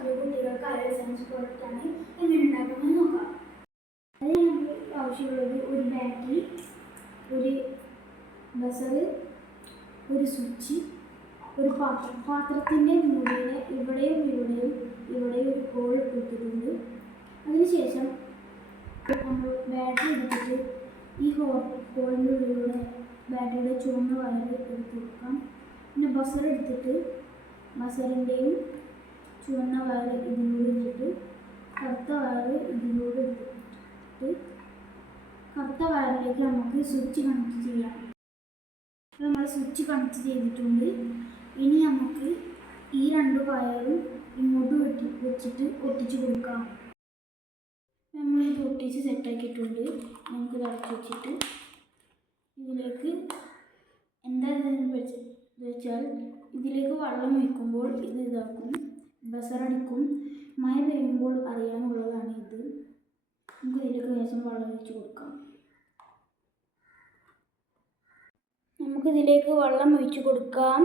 ക്ലാസ്സിലെ കുട്ടികൾക്ക് അയൽ സയൻസ് പ്രോഡക്റ്റാണ് എങ്ങനെ ഉണ്ടാക്കുന്നത് നോക്കാം. അതിന് നമുക്ക് ആവശ്യമുള്ളത് ഒരു ബാറ്ററി, ഒരു ബസർ, ഒരു സ്വിച്ച്, ഒരു പാത്രം. പാത്രത്തിൻ്റെ മൂടിയിൽ ഇവിടെയും ഒരു ഹോൾ ഇട്ടിട്ടുണ്ട്. അതിനുശേഷം നമ്മൾ ബാറ്ററി എടുത്തിട്ട് ഈ ഹോളിൻ്റെ ഉള്ളിലൂടെ ബാറ്ററിയുടെ ചുവന്ന വയർ എടുത്ത് വെക്കാം. പിന്നെ ബസർ എടുത്തിട്ട് ബസറിൻ്റെയും ചുവന്ന വയർ ഇതിലൂടെ ഇട്ടിട്ട് കറുത്ത വയർ ഇതിലൂടെ ഇട്ടിട്ട് കറുത്ത വയറിലേക്ക് നമുക്ക് സ്വിച്ച് കണക്ട് ചെയ്യാം. നമ്മൾ സ്വിച്ച് കണക്ട് ചെയ്തിട്ടുണ്ട്. ഇനി നമുക്ക് ഈ രണ്ട് വയറും ഇങ്ങോട്ട് വെച്ചിട്ട് ഒട്ടിച്ച് കൊടുക്കാം. നമ്മൾ ഇത് ഒട്ടിച്ച് സെറ്റാക്കിയിട്ടുണ്ട്. നമുക്ക് അടച്ചു വെച്ചിട്ട് ഇതിലേക്ക് എന്താണെന്ന് വെച്ചാൽ ഇതിലേക്ക് വെള്ളം ഒഴിക്കുമ്പോൾ ഇത് ഇതാക്കും, ബസറടിക്കും. മഴ പെയ്യുമ്പോൾ അറിയാനുള്ളതാണ് ഇത്. നമുക്ക് ഇതിലേക്ക് ശേഷം വെള്ളം ഒഴിച്ച് കൊടുക്കാം. നമുക്കിതിലേക്ക് വെള്ളം ഒഴിച്ച് കൊടുക്കാം.